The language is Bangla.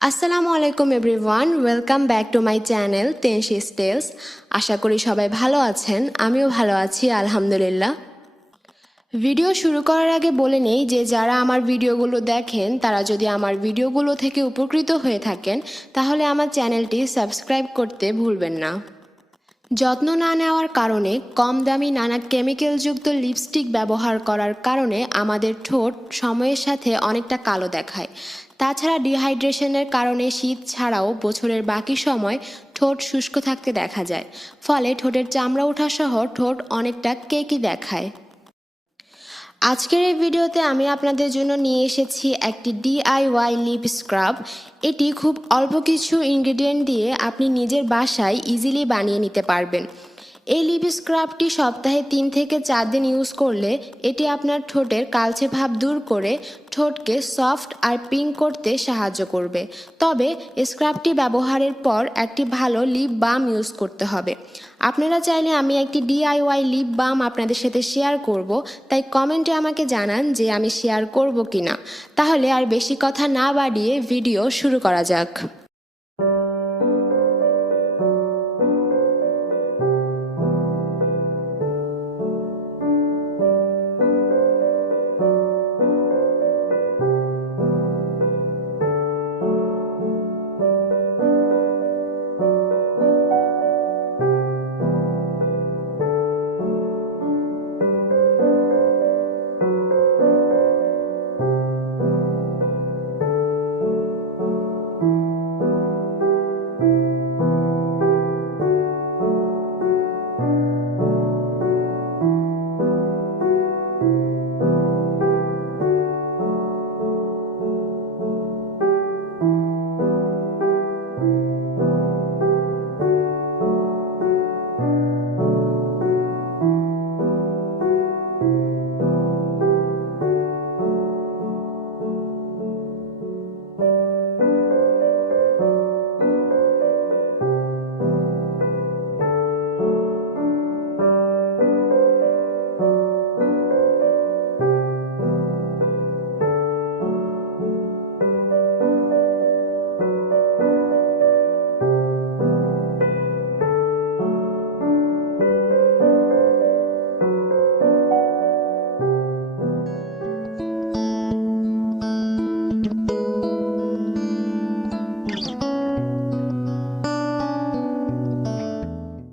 আসসালামু আলাইকুম everyone, welcome back to my channel Tenshi's Tales. আশা করি সবাই ভালো আছেন, আমিও ভালো আছি আলহামদুলিল্লাহ। ভিডিও শুরু করার আগে বলে নেই যে যারা আমার ভিডিওগুলো দেখেন তারা যদি আমার ভিডিওগুলো থেকে উপকৃত হয়ে থাকেন তাহলে আমার চ্যানেলটি সাবস্ক্রাইব করতে ভুলবেন না। যত্ন না নেওয়ার কারণে কম দামি নানা কেমিক্যালযুক্ত লিপস্টিক ব্যবহার করার কারণে আমাদের ঠোঁট সময়ের সাথে অনেকটা কালো দেখায়। তাছাড়া ডিহাইড্রেশনের কারণে শীত ছাড়াও বছরের বাকি সময় ঠোঁট শুষ্ক থাকতে দেখা যায়, ফলে ঠোঁটের চামড়া ওঠা সহ ঠোঁট অনেকটা কেকি দেখায়। আজকের এই ভিডিওতে আমি আপনাদের জন্য নিয়ে এসেছি একটি DIY লিপ স্ক্রাব। এটি খুব অল্প কিছু ইনগ্রেডিয়েন্ট দিয়ে আপনি নিজের বাসায় ইজিলি বানিয়ে নিতে পারবেন। এই লিপ স্ক্রাবটি সপ্তাহে 3 থেকে 4 দিন ইউজ করলে এটি আপনার ঠোঁটের কালচে ভাব দূর করে ঠোঁটকে সফট আর পিঙ্ক করতে সাহায্য করবে। তবে স্ক্রাবটি ব্যবহারের পর একটি ভালো লিপ বাম ইউজ করতে হবে। আপনারা চাইলে আমি একটি DIY লিপ বাম আপনাদের সাথে শেয়ার করব, তাই কমেন্টে আমাকে জানান যে আমি শেয়ার করব কিনা। তাহলে আর বেশি কথা না বাড়িয়ে ভিডিও শুরু করা যাক।